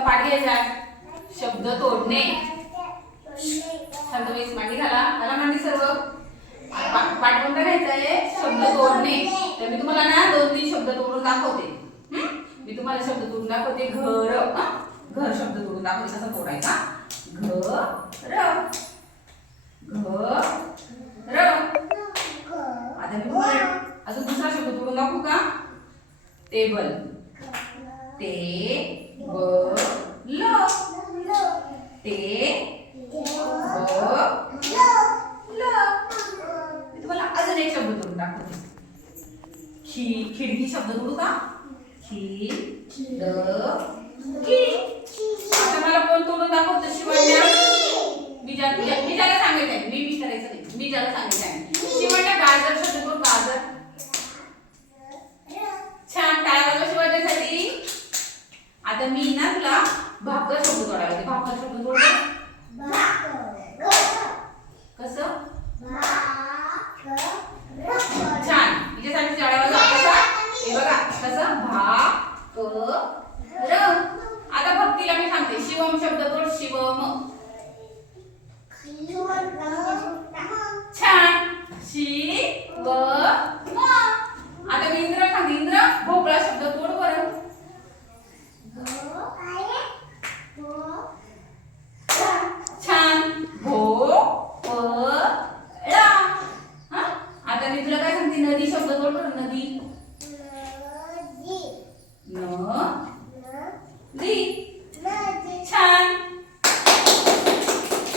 आता पाठ घ्यायचा शब्द तोडणे. शांतवेस मांडी घाला. मला मांडी सर्व. पाठ कोणता घ्यायचा आहे? शब्द तोडणे. तर मी तुम्हाला ना 2-3 शब्द तोडून दाखवते. मी तुम्हाला शब्द तोडून दाखवते. घर. घर शब्द तोडून दाखवते कसा तोडायचा. घर. घर. आता मी तुम्हाला अजून दुसरा शब्द तोडून दाखवू का? टेबल. टेबल. मी तुम्हाला अजून एक शब्द तोडून दाखवते. खिडकी शब्द तोडू का? खिडकी. आता मला कोण तोडून दाखवतं? शिवण्या. मी ज्याला सांगायचं आहे. मी विचारायचं नाही. मी ज्याला सांगायचं आहे. शिवण्या गाजर शब्द तोड. गाजर. छान. टाळ्या वाजवा शिवण्यासाठी. आता मी ना तुला भाकर शब्द तोडायला होते. भाकर शब्द तोड. कसं? छान. हिच्यासाठी टाळ्या वाजवा. कसं? हे बघा कसं? भाकर. आता भक्तीला मी सांगते. शिवम शब्द तोड. शिवम. छान. शिवम. आता मी इंद्र सांगते. इंद्र. भोपळा शब्द तोड बरं. छान. भोपळा. आता मी तुला काय सांगते? नदी शब्द तोड बरं.